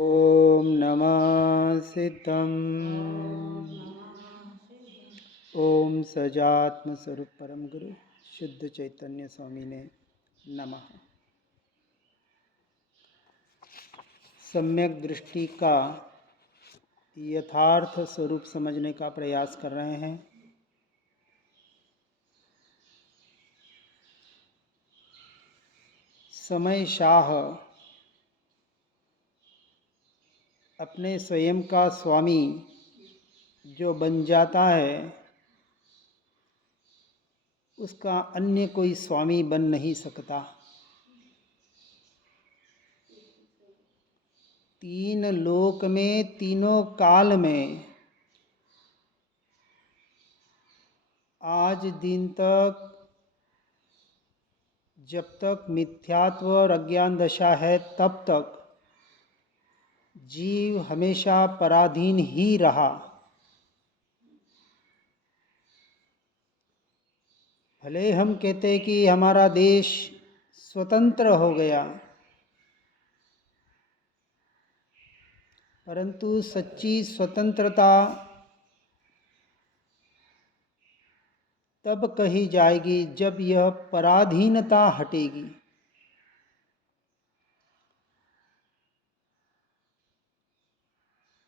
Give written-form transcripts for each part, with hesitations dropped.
ओम नमः सिद्धम। ओम सजात्म स्वरूप परम गुरु शुद्ध चैतन्य स्वामी ने नमः। सम्यक दृष्टि का यथार्थ स्वरूप समझने का प्रयास कर रहे हैं। समय शाह अपने स्वयं का स्वामी जो बन जाता है उसका अन्य कोई स्वामी बन नहीं सकता। तीन लोक में तीनों काल में आज दिन तक जब तक मिथ्यात्व और अज्ञान दशा है तब तक जीव हमेशा पराधीन ही रहा। भले हम कहते हैं कि हमारा देश स्वतंत्र हो गया, परंतु सच्ची स्वतंत्रता तब कही जाएगी जब यह पराधीनता हटेगी।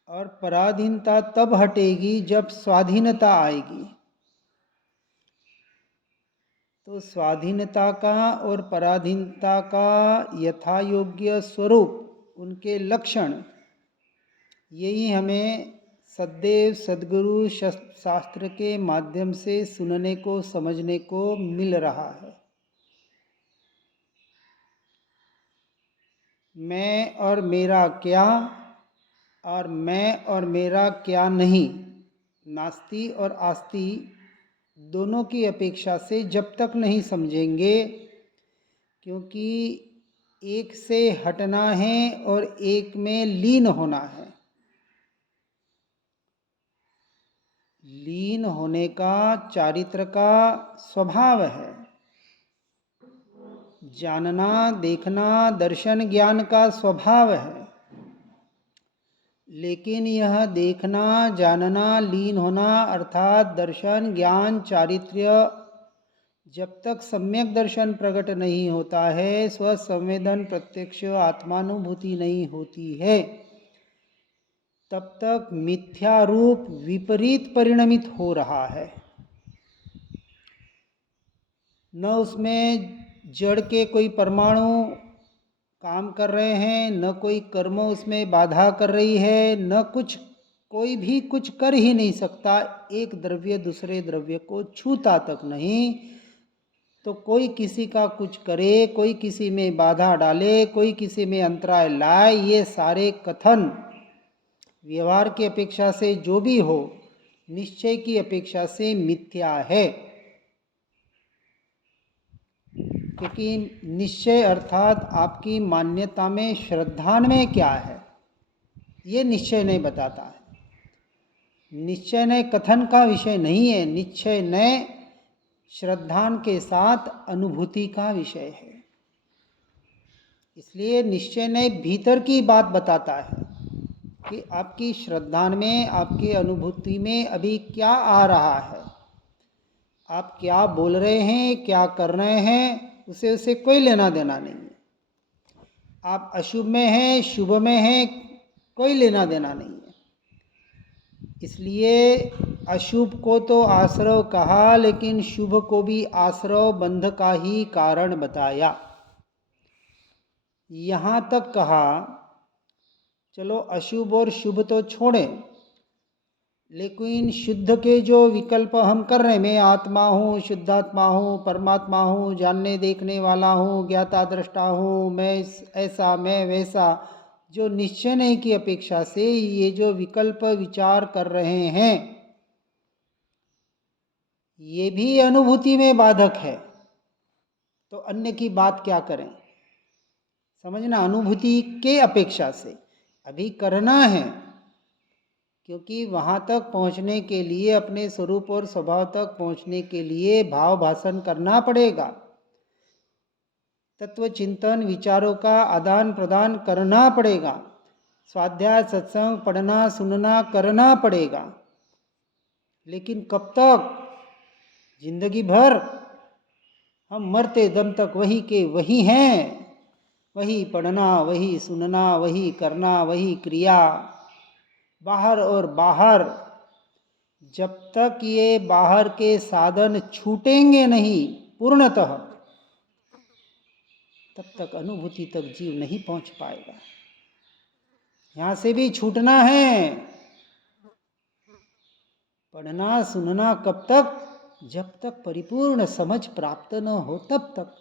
और पराधीनता तब हटेगी जब स्वाधीनता आएगी। तो स्वाधीनता का और पराधीनता का यथा योग्य स्वरूप, उनके लक्षण, यही हमें सदैव सद्गुरु शास्त्र के माध्यम से सुनने को समझने को मिल रहा है। मैं और मेरा क्या और मैं और मेरा क्या नहीं, नास्ति और आस्ति दोनों की अपेक्षा से जब तक नहीं समझेंगे, क्योंकि एक से हटना है और एक में लीन होना है। लीन होने का चारित्र का स्वभाव है। जानना, देखना, दर्शन ज्ञान का स्वभाव है। लेकिन यह देखना, जानना, लीन होना अर्थात दर्शन, ज्ञान, चारित्र्य जब तक सम्यक दर्शन प्रकट नहीं होता है, स्वसंवेदन प्रत्यक्ष आत्मानुभूति नहीं होती है, तब तक मिथ्या रूप विपरीत परिणमित हो रहा है। न उसमें जड़ के कोई परमाणु काम कर रहे हैं, न कोई कर्म उसमें बाधा कर रही है, न कुछ, कोई भी कुछ कर ही नहीं सकता। एक द्रव्य दूसरे द्रव्य को छूता तक नहीं। तो कोई किसी का कुछ करे, कोई किसी में बाधा डाले, कोई किसी में अंतराय लाए, ये सारे कथन व्यवहार की अपेक्षा से जो भी हो, निश्चय की अपेक्षा से मिथ्या है। क्योंकि निश्चय अर्थात आपकी मान्यता में, श्रद्धा में क्या है, ये निश्चय नहीं बताता है। निश्चय नए कथन का विषय नहीं है। निश्चय नए श्रद्धा के साथ अनुभूति का विषय है। इसलिए निश्चय नए भीतर की बात बताता है कि आपकी श्रद्धा में, आपकी अनुभूति में अभी क्या आ रहा है, आप क्या बोल रहे हैं, क्या कर रहे हैं, उसे कोई लेना देना नहीं है। आप अशुभ में हैं, शुभ में हैं, कोई लेना देना नहीं है। इसलिए अशुभ को तो आश्रव कहा, लेकिन शुभ को भी आश्रव बंध का ही कारण बताया। यहाँ तक कहा चलो अशुभ और शुभ तो छोड़ें, लेकिन शुद्ध के जो विकल्प हम कर रहे हैं, मैं आत्मा हूँ, शुद्धात्मा हूँ, परमात्मा हूँ, जानने देखने वाला हूँ, ज्ञाता दृष्टा हूँ, मैं ऐसा, मैं वैसा, जो निश्चय नहीं की अपेक्षा से ये जो विकल्प विचार कर रहे हैं, ये भी अनुभूति में बाधक है। तो अन्य की बात क्या करें, समझना। अनुभूति के अपेक्षा से अभी करना है, क्योंकि वहाँ तक पहुँचने के लिए, अपने स्वरूप और स्वभाव तक पहुँचने के लिए भाव भाषण करना पड़ेगा। तत्व चिंतन, विचारों का आदान प्रदान करना पड़ेगा। स्वाध्याय सत्संग पढ़ना सुनना करना पड़ेगा, लेकिन कब तक? जिंदगी भर हम मरते दम तक वही के वही हैं, वही पढ़ना, वही सुनना, वही करना, वही क्रिया, बाहर और बाहर। जब तक ये बाहर के साधन छूटेंगे नहीं पूर्णतः, तब तक अनुभूति तक जीव नहीं पहुंच पाएगा। यहाँ से भी छूटना है। पढ़ना सुनना कब तक? जब तक परिपूर्ण समझ प्राप्त न हो तब तक।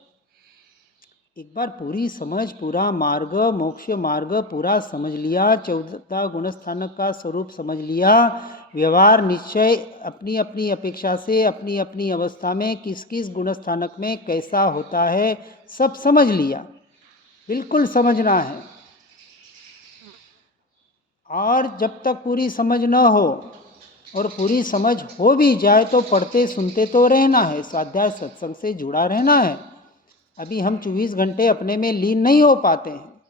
एक बार पूरी समझ, पूरा मार्ग, मोक्ष मार्ग पूरा समझ लिया, 14 गुणस्थानक का स्वरूप समझ लिया, व्यवहार निश्चय अपनी अपनी अपेक्षा से अपनी अपनी अवस्था में किस किस गुणस्थानक में कैसा होता है सब समझ लिया, बिल्कुल समझना है। और जब तक पूरी समझ न हो, और पूरी समझ हो भी जाए तो पढ़ते सुनते तो रहना है, स्वाध्याय सत्संग से जुड़ा रहना है। अभी हम 24 घंटे अपने में लीन नहीं हो पाते हैं,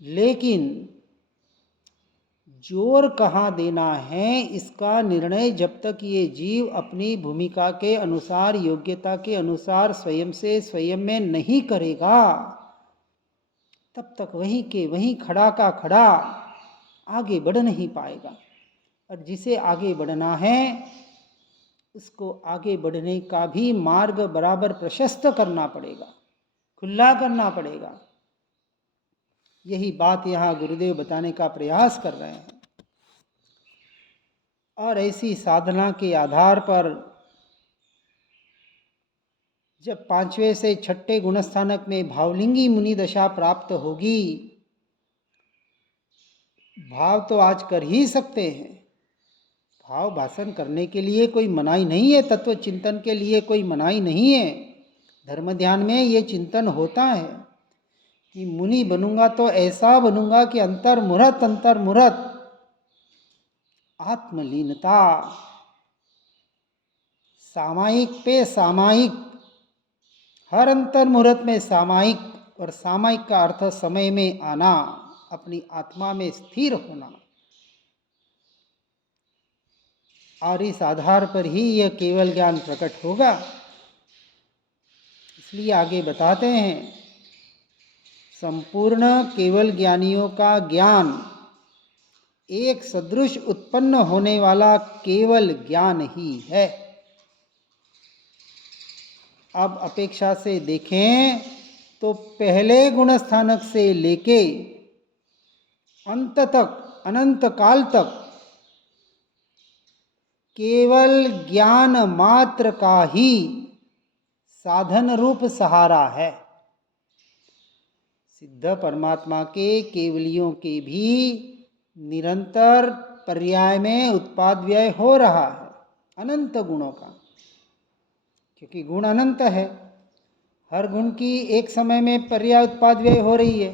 लेकिन जोर कहाँ देना है इसका निर्णय जब तक ये जीव अपनी भूमिका के अनुसार, योग्यता के अनुसार स्वयं से स्वयं में नहीं करेगा, तब तक वहीं के वहीं खड़ा का खड़ा आगे बढ़ नहीं पाएगा। और जिसे आगे बढ़ना है उसको आगे बढ़ने का भी मार्ग बराबर प्रशस्त करना पड़ेगा, खुला करना पड़ेगा। यही बात यहाँ गुरुदेव बताने का प्रयास कर रहे हैं। और ऐसी साधना के आधार पर जब 5वें से 6ठे गुणस्थानक में भावलिंगी मुनि दशा प्राप्त होगी, भाव तो आज कर ही सकते हैं, भाव भाषण करने के लिए कोई मनाही नहीं है, तत्व चिंतन के लिए कोई मनाही नहीं है। धर्म ध्यान में ये चिंतन होता है कि मुनि बनूंगा तो ऐसा बनूंगा कि अंतर मुहूर्त आत्मलीनता, सामायिक पे सामायिक, हर अंतर मुहूर्त में सामायिक, और सामायिक का अर्थ समय में आना, अपनी आत्मा में स्थिर होना। और इस आधार पर ही यह केवल ज्ञान प्रकट होगा। इसलिए आगे बताते हैं, संपूर्ण केवल ज्ञानियों का ज्ञान एक सदृश उत्पन्न होने वाला केवल ज्ञान ही है। अब अपेक्षा से देखें तो पहले गुणस्थानक से लेके अंत तक, अनंत काल तक केवल ज्ञान मात्र का ही साधन रूप सहारा है। सिद्ध परमात्मा के केवलियों के भी निरंतर पर्याय में उत्पाद व्यय हो रहा है अनंत गुणों का, क्योंकि गुण अनंत है। हर गुण की एक समय में पर्याय उत्पाद व्यय हो रही है,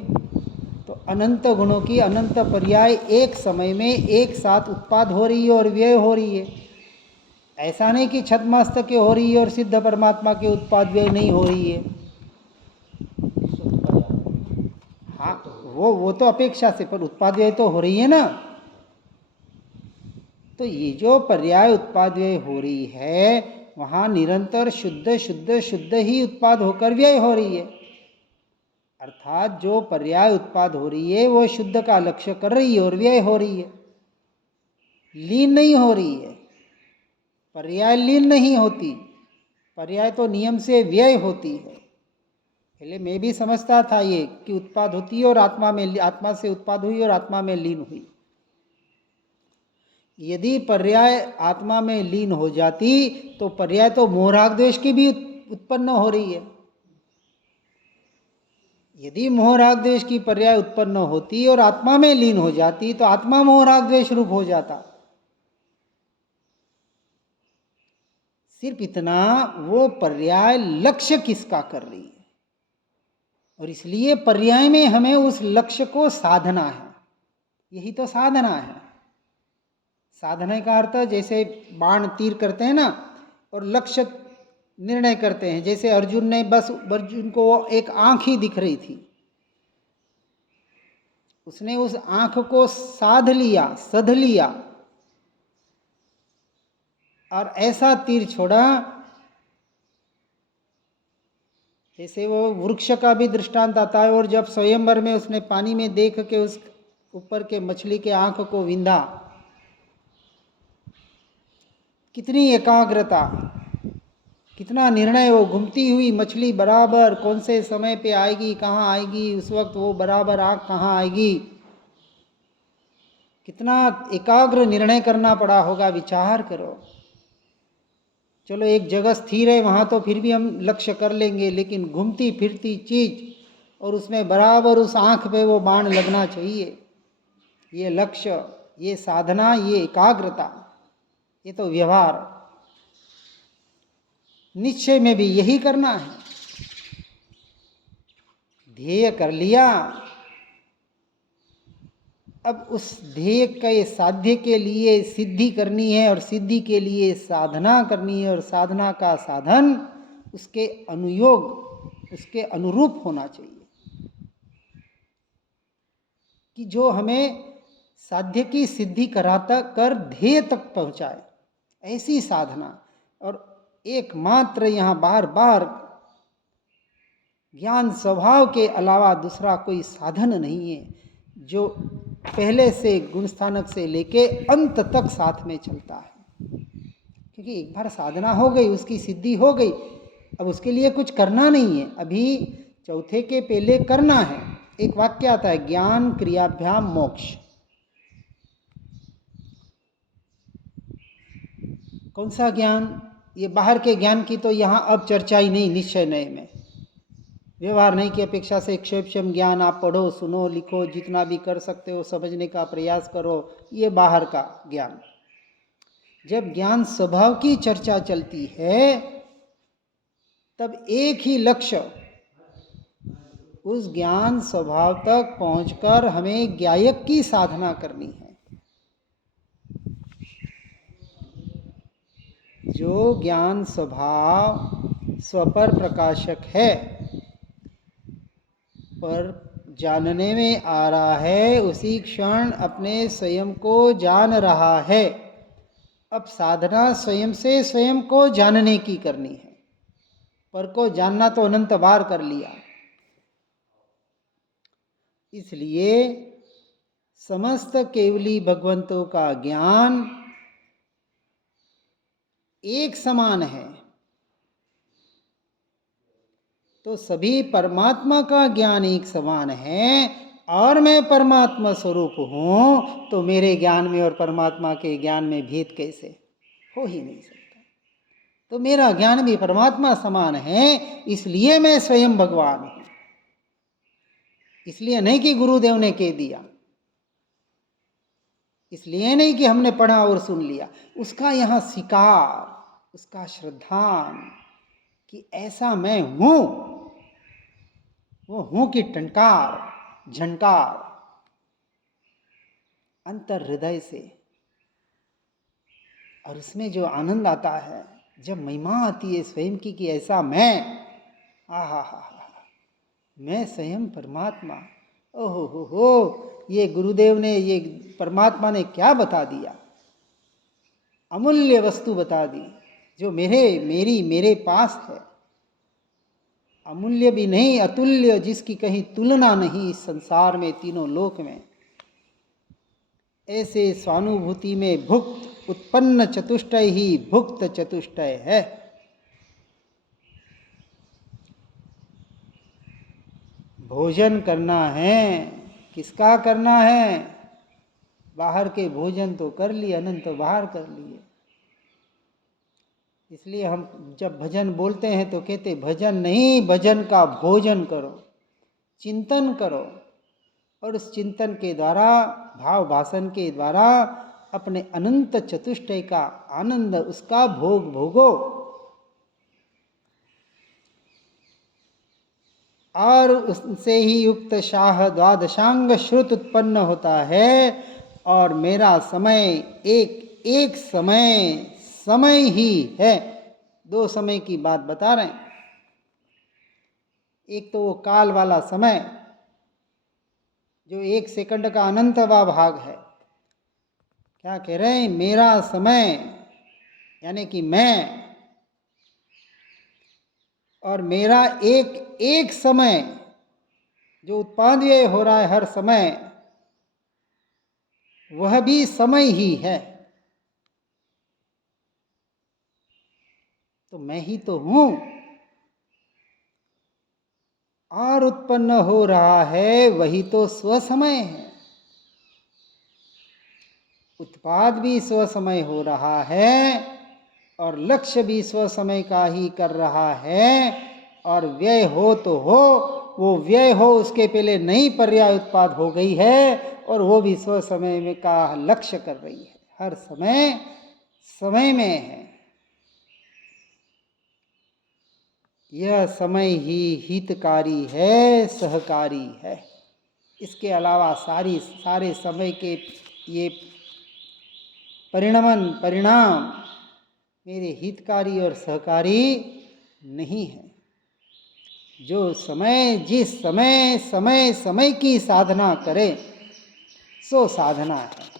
तो अनंत गुणों की अनंत पर्याय एक समय में एक साथ उत्पाद हो रही है और व्यय हो रही है। ऐसा नहीं कि छद्मस्तक के हो रही है और सिद्ध परमात्मा के उत्पाद व्यय नहीं हो रही है। हाँ, वो तो अपेक्षा से, पर उत्पाद व्यय तो हो रही है ना। तो ये जो पर्याय उत्पाद व्यय हो रही है, वहाँ निरंतर शुद्ध शुद्ध शुद्ध ही उत्पाद होकर व्यय हो रही है। अर्थात जो पर्याय उत्पाद हो रही है वो शुद्ध का लक्ष्य कर रही है और व्यय हो रही है, लीन नहीं हो रही है। पर्याय लीन नहीं होती, पर्याय तो नियम से व्यय होती है। पहले मैं भी समझता था ये कि उत्पाद होती है और आत्मा से उत्पाद हुई और आत्मा में लीन हुई। यदि पर्याय आत्मा में लीन हो जाती तो पर्याय तो मोह राग द्वेष की भी उत्पन्न हो रही है। यदि मोह राग द्वेष की पर्याय उत्पन्न होती और आत्मा में लीन हो जाती तो आत्मा मोह राग द्वेष रूप हो जाता। सिर्फ इतना, वो पर्याय लक्ष्य किसका कर रही है, और इसलिए पर्याय में हमें उस लक्ष्य को साधना है। यही तो साधना है। साधना का अर्थ जैसे बाण तीर करते हैं ना, और लक्ष्य निर्णय करते हैं। जैसे अर्जुन को एक आंख ही दिख रही थी, उसने उस आंख को साध लिया, सध लिया और ऐसा तीर छोड़ा जैसे वो वृक्ष का भी दृष्टांत आता है। और जब स्वयंवर में उसने पानी में देख के उस ऊपर के मछली के आंख को विंधा, कितनी एकाग्रता, कितना निर्णय। वो घूमती हुई मछली बराबर कौन से समय पे आएगी, कहाँ आएगी, उस वक्त वो बराबर आंख कहाँ आएगी, कितना एकाग्र निर्णय करना पड़ा होगा, विचार करो। चलो एक जगह स्थिर है वहाँ तो फिर भी हम लक्ष्य कर लेंगे, लेकिन घूमती फिरती चीज और उसमें बराबर उस आंख पे वो बाण लगना चाहिए। ये लक्ष्य, ये साधना, ये एकाग्रता, ये तो व्यवहार। निश्चय में भी यही करना है। ध्येय कर लिया, अब उस ध्येय के साध्य के लिए सिद्धि करनी है और सिद्धि के लिए साधना करनी है और साधना का साधन उसके अनुयोग, उसके अनुरूप होना चाहिए कि जो हमें साध्य की सिद्धि कराता कर ध्येय तक पहुंचाए, ऐसी साधना। और एकमात्र यहाँ बार बार ज्ञान स्वभाव के अलावा दूसरा कोई साधन नहीं है जो पहले से गुणस्थानक से लेके अंत तक साथ में चलता है। क्योंकि एक बार साधना हो गई, उसकी सिद्धि हो गई, अब उसके लिए कुछ करना नहीं है। अभी चौथे के पहले करना है। एक वाक्य आता है, ज्ञान क्रियाभ्याम मोक्ष। कौन सा ज्ञान? ये बाहर के ज्ञान की तो यहाँ अब चर्चा ही नहीं। निश्चय नए में व्यवहार नहीं की अपेक्षा से क्षेपक्षम ज्ञान आप पढ़ो, सुनो, लिखो, जितना भी कर सकते हो समझने का प्रयास करो, ये बाहर का ज्ञान। जब ज्ञान स्वभाव की चर्चा चलती है तब एक ही लक्ष्य, उस ज्ञान स्वभाव तक पहुंचकर हमें ज्ञायक की साधना करनी है। जो ज्ञान स्वभाव स्वपर प्रकाशक है पर जानने में आ रहा है, उसी क्षण अपने स्वयं को जान रहा है। अब साधना स्वयं से स्वयं को जानने की करनी है। पर को जानना तो अनंत बार कर लिया। इसलिए समस्त केवली भगवंतों का ज्ञान एक समान है, तो सभी परमात्मा का ज्ञान एक समान है। और मैं परमात्मा स्वरूप हूं, तो मेरे ज्ञान में और परमात्मा के ज्ञान में भेद कैसे? हो ही नहीं सकता। तो मेरा ज्ञान भी परमात्मा समान है, इसलिए मैं स्वयं भगवान हूं। इसलिए नहीं कि गुरुदेव ने कह दिया, इसलिए नहीं कि हमने पढ़ा और सुन लिया। उसका यहाँ स्वीकार, उसका श्रद्धान कि ऐसा मैं हूं। वो हूं की टंकार, झंकार अंतर हृदय से। और उसमें जो आनंद आता है, जब महिमा आती है स्वयं की कि ऐसा मैं, आहा हा हा, मैं स्वयं परमात्मा। ओहो हो, ये गुरुदेव ने, ये परमात्मा ने क्या बता दिया, अमूल्य वस्तु बता दी जो मेरे पास है। अमूल्य भी नहीं, अतुल्य, जिसकी कहीं तुलना नहीं इस संसार में, तीनों लोक में। ऐसे स्वानुभूति में भुक्त उत्पन्न चतुष्टय ही भुक्त चतुष्टय है। भोजन करना है, किसका करना है? बाहर के भोजन तो कर लिए, अनंत बाहर कर लिए। इसलिए हम जब भजन बोलते हैं तो कहते भजन नहीं, भजन का भोजन करो, चिंतन करो, और उस चिंतन के द्वारा, भाव भाषण के द्वारा अपने अनंत चतुष्टय का आनंद, उसका भोग भोगो। और उससे ही युक्त शाह द्वादशांग श्रुत उत्पन्न होता है। और मेरा समय एक एक समय ही है। दो समय की बात बता रहे हैं। एक तो वो काल वाला समय जो 1 सेकंड का अनंतवा भाग है। क्या कह रहे हैं? मेरा समय यानी कि मैं, और मेरा एक एक समय जो उत्पाद व्यय हो रहा है हर समय, वह भी समय ही है। तो मैं ही तो हूं, और उत्पन्न हो रहा है वही तो स्वसमय है। उत्पाद भी स्वसमय हो रहा है और लक्ष्य भी स्वसमय का ही कर रहा है। और व्यय हो तो हो, वो व्यय हो उसके पहले नई पर्याय उत्पाद हो गई है और वो भी स्वसमय में का लक्ष्य कर रही है। हर समय समय में है। यह समय ही हितकारी है, सहकारी है। इसके अलावा सारे समय के ये परिणाम मेरे हितकारी और सहकारी नहीं है। जो समय जिस समय समय समय की साधना करे सो साधना है।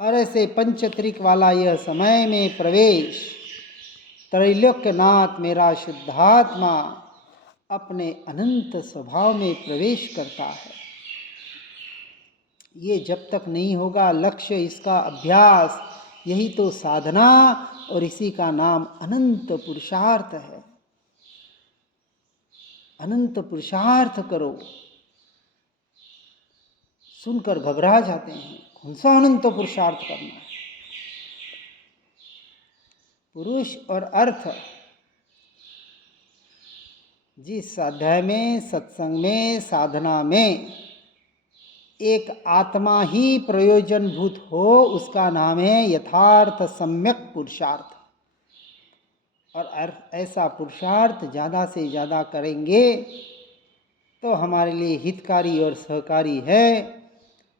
और ऐसे पंचत्रिक वाला यह समय में प्रवेश, त्रैलोक्यनाथ मेरा शुद्धात्मा अपने अनंत स्वभाव में प्रवेश करता है। ये जब तक नहीं होगा लक्ष्य, इसका अभ्यास, यही तो साधना और इसी का नाम अनंत पुरुषार्थ है। अनंत पुरुषार्थ करो। सुनकर घबरा जाते हैं, कौन सा अनंत पुरुषार्थ करना है? पुरुष और अर्थ जिस अध्याय में, सत्संग में, साधना में एक आत्मा ही प्रयोजनभूत हो, उसका नाम है यथार्थ सम्यक पुरुषार्थ। और ऐसा पुरुषार्थ ज़्यादा से ज़्यादा करेंगे तो हमारे लिए हितकारी और सहकारी है।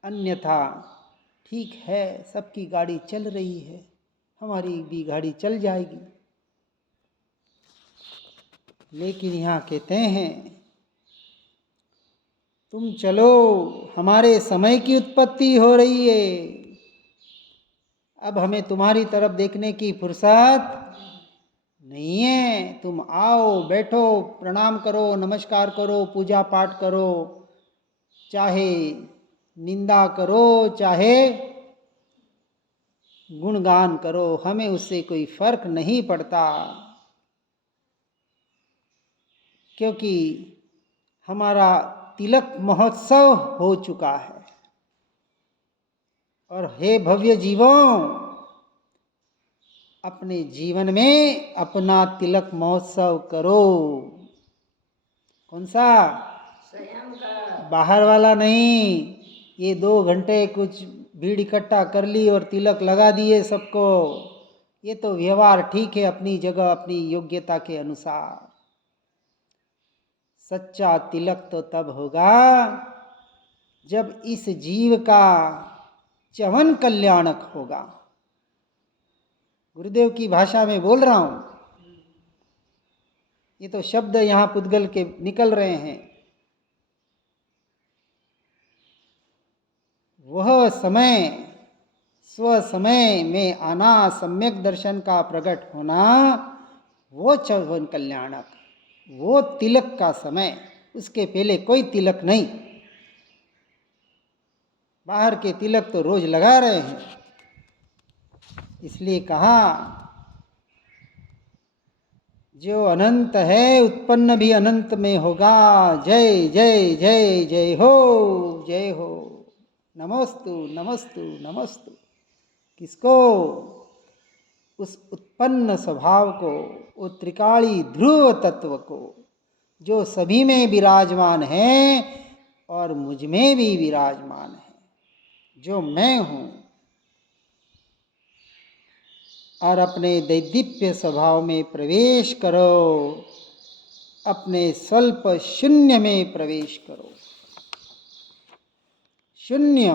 अन्यथा ठीक है, सबकी गाड़ी चल रही है, हमारी भी गाड़ी चल जाएगी। लेकिन यहाँ कहते हैं तुम चलो, हमारे समय की उत्पत्ति हो रही है, अब हमें तुम्हारी तरफ देखने की फुर्सत नहीं है। तुम आओ, बैठो, प्रणाम करो, नमस्कार करो, पूजा पाठ करो, चाहे निंदा करो, चाहे गुणगान करो, हमें उससे कोई फर्क नहीं पड़ता, क्योंकि हमारा तिलक महोत्सव हो चुका है। और हे भव्य जीवों, अपने जीवन में अपना तिलक महोत्सव करो। कौन सा? स्वयं का, बाहर वाला नहीं। ये 2 घंटे कुछ भीड़ इकट्ठा कर ली और तिलक लगा दिए सबको, ये तो व्यवहार ठीक है अपनी जगह, अपनी योग्यता के अनुसार। सच्चा तिलक तो तब होगा जब इस जीव का च्यवन कल्याणक होगा। गुरुदेव की भाषा में बोल रहा हूं, ये तो शब्द यहां पुद्गल के निकल रहे हैं। वह समय, स्व समय में आना, सम्यक दर्शन का प्रकट होना, वो च्यवन कल्याणक, वो तिलक का समय। उसके पहले कोई तिलक नहीं। बाहर के तिलक तो रोज लगा रहे हैं। इसलिए कहा जो अनंत है उत्पन्न भी अनंत में होगा। जय जय जय जय हो, जय हो। नमोस्तु नमोस्तु नमोस्तु। किसको? उस उत्पन्न स्वभाव को, वो त्रिकाली ध्रुव तत्व को, जो सभी में विराजमान है और मुझ में भी विराजमान है, जो मैं हूं। और अपने दैदीप्य स्वभाव में प्रवेश करो, अपने स्वल्प शून्य में प्रवेश करो। शून्य।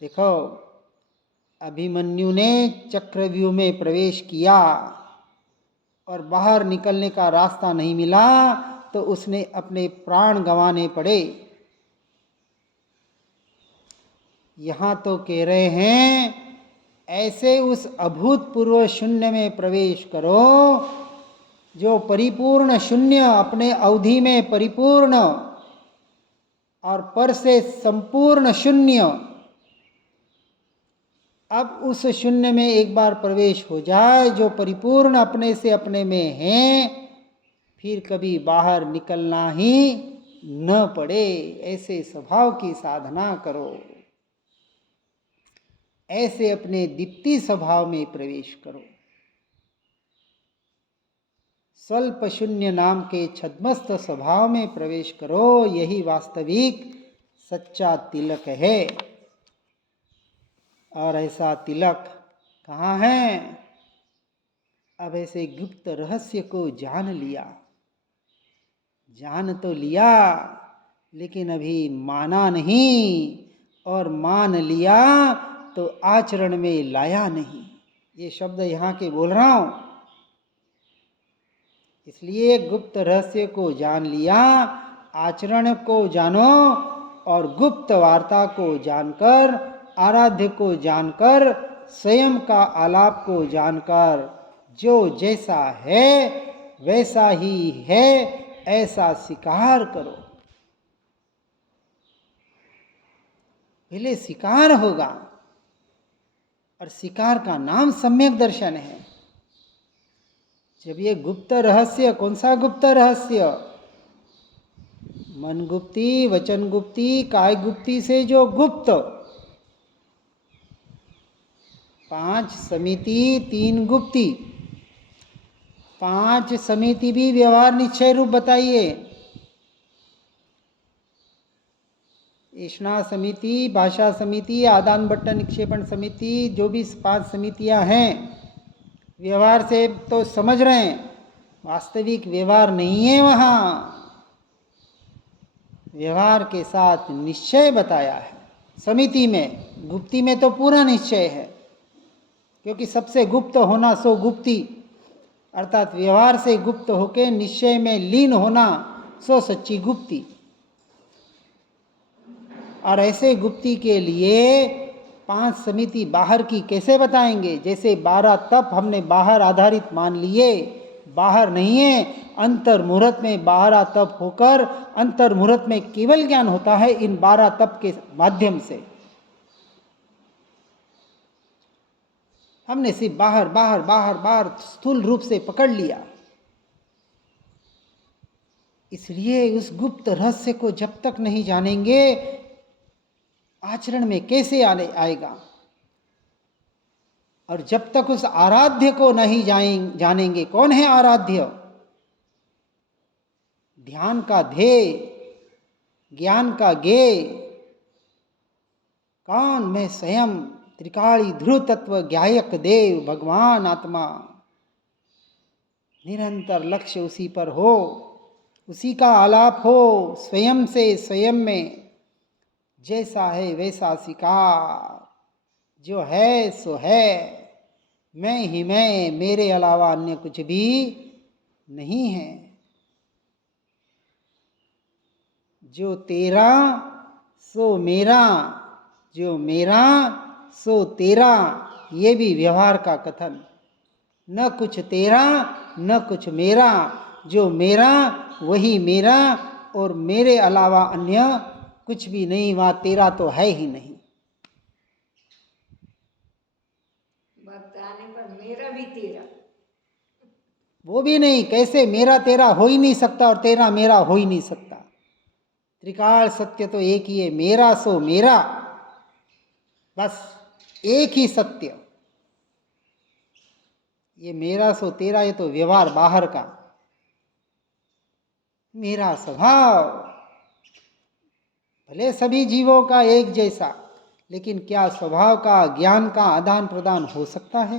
देखो, अभिमन्यु ने चक्रव्यूह में प्रवेश किया और बाहर निकलने का रास्ता नहीं मिला तो उसने अपने प्राण गंवाने पड़े। यहाँ तो कह रहे हैं ऐसे उस अभूतपूर्व शून्य में प्रवेश करो जो परिपूर्ण शून्य, अपने अवधि में परिपूर्ण और पर से संपूर्ण शून्य। अब उस शून्य में एक बार प्रवेश हो जाए जो परिपूर्ण अपने से अपने में है, फिर कभी बाहर निकलना ही न पड़े। ऐसे स्वभाव की साधना करो, ऐसे अपने दीप्ति स्वभाव में प्रवेश करो। स्वल्प शून्य नाम के छद्मस्त स्वभाव में प्रवेश करो। यही वास्तविक सच्चा तिलक है। और ऐसा तिलक कहाँ है? अब ऐसे गुप्त रहस्य को जान लिया, जान तो लिया लेकिन अभी माना नहीं, और मान लिया तो आचरण में लाया नहीं। ये शब्द यहाँ के बोल रहा हूँ। इसलिए गुप्त रहस्य को जान लिया, आचरण को जानो, और गुप्त वार्ता को जानकर, आराध्य को जानकर, स्वयं का आलाप को जानकर जो जैसा है वैसा ही है ऐसा स्वीकार करो। पहले स्वीकार होगा, और स्वीकार का नाम सम्यक दर्शन है। जब ये गुप्त रहस्य, कौन सा गुप्त रहस्य? मन गुप्ती, वचन गुप्ती, काय गुप्ती से जो गुप्त, 5 समिति 3 गुप्ती, 5 समिति भी व्यवहार निश्चय रूप बताइए। ईष्णा समिति, भाषा समिति, आदान बट्टन निक्षेपण समिति, जो भी 5 समितियां हैं, व्यवहार से तो समझ रहे हैं, वास्तविक व्यवहार नहीं है वहाँ। व्यवहार के साथ निश्चय बताया है समिति में। गुप्ती में तो पूरा निश्चय है, क्योंकि सबसे गुप्त होना सो गुप्ती, अर्थात व्यवहार से गुप्त होके निश्चय में लीन होना सो सच्ची गुप्ती। और ऐसे गुप्ती के लिए 5 समिति बाहर की कैसे बताएंगे? जैसे 12 तप हमने बाहर आधारित मान लिए, बाहर नहीं है, अंतर मुहूर्त में 12 तप होकर अंतर मुहूर्त में केवल ज्ञान होता है इन 12 तप के माध्यम से। हमने सिर्फ बाहर बाहर बाहर बाहर स्थूल रूप से पकड़ लिया। इसलिए उस गुप्त रहस्य को जब तक नहीं जानेंगे, आचरण में कैसे आएगा? और जब तक उस आराध्य को नहीं जानेंगे, कौन है आराध्य? ध्यान का ध्येय, ज्ञान का ज्ञेय कौन? मैं स्वयं त्रिकाली ध्रुव तत्व ज्ञायक देव भगवान आत्मा। निरंतर लक्ष्य उसी पर हो, उसी का आलाप हो, स्वयं से स्वयं में। जैसा है वैसा स्वीकार, जो है सो है, मैं ही मैं, मेरे अलावा अन्य कुछ भी नहीं है। जो तेरा सो मेरा, जो मेरा सो तेरा, ये भी व्यवहार का कथन। न कुछ तेरा न कुछ मेरा, जो मेरा वही मेरा, और मेरे अलावा अन्य कुछ भी नहीं। वहाँ तेरा तो है ही नहीं। वक्त आने पर मेरा भी तेरा, वो भी नहीं। कैसे? मेरा तेरा हो ही नहीं सकता और तेरा मेरा हो ही नहीं सकता। त्रिकाल सत्य तो एक ही है, मेरा सो मेरा, बस एक ही सत्य। ये मेरा सो तेरा, ये तो व्यवहार बाहर का। मेरा स्वभाव भले सभी जीवों का एक जैसा, लेकिन क्या स्वभाव का, ज्ञान का आदान प्रदान हो सकता है?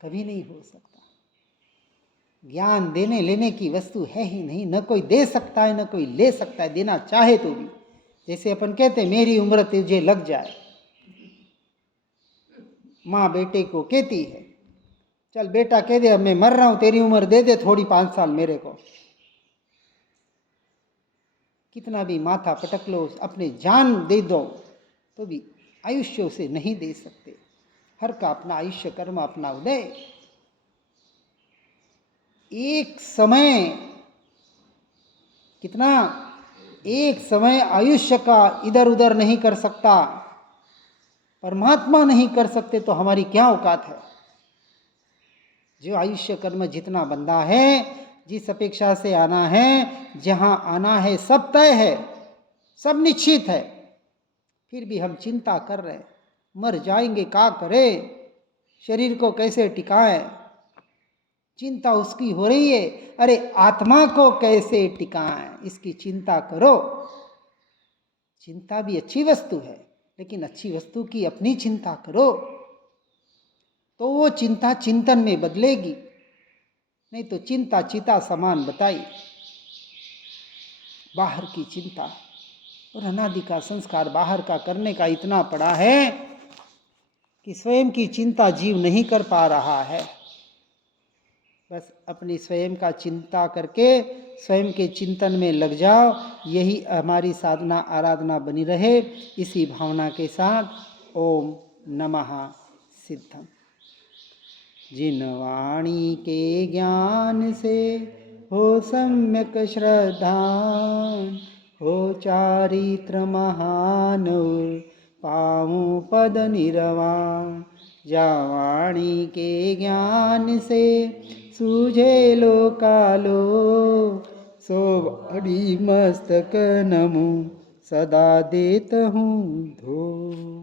कभी नहीं हो सकता। ज्ञान देने लेने की वस्तु है ही नहीं। न कोई दे सकता है न कोई ले सकता है, देना चाहे तो भी। जैसे अपन कहते हैं मेरी उम्र तुझे लग जाए, माँ बेटे को कहती है, चल बेटा कह दे अब मैं मर रहा हूं, तेरी उम्र दे दे थोड़ी 5 साल मेरे को। कितना भी माथा पटक लो, अपने जान दे दो, तो भी आयुष्य उसे नहीं दे सकते। हर का अपना आयुष्य, कर्म अपना उदय। एक समय कितना, एक समय आयुष्य का इधर उधर नहीं कर सकता, परमात्मा नहीं कर सकते तो हमारी क्या औकात है। जो आयुष्य कर्म जितना बंधा है, जिस अपेक्षा से आना है, जहां आना है, सब तय है, सब निश्चित है, फिर भी हम चिंता कर रहे हैं मर जाएंगे क्या करें, शरीर को कैसे टिकाएं। चिंता उसकी हो रही है, अरे आत्मा को कैसे टिकाएं इसकी चिंता करो। चिंता भी अच्छी वस्तु है, लेकिन अच्छी वस्तु की अपनी चिंता करो तो वो चिंता चिंतन में बदलेगी, नहीं तो चिंता चिता समान बताई। बाहर की चिंता और अनादि का संस्कार बाहर का करने का इतना पड़ा है कि स्वयं की चिंता जीव नहीं कर पा रहा है। बस अपनी स्वयं का चिंता करके स्वयं के चिंतन में लग जाओ, यही हमारी साधना आराधना बनी रहे। इसी भावना के साथ ओम नमः सिद्धम। जिन वाणी के ज्ञान से हो सम्यक श्रद्धा, हो चारित्र महान, पाऊं पद निर्वाण। जा वाणी के ज्ञान से सूझे लोकालो, सो वाणी मस्तक नमो सदा देत हूँ धो।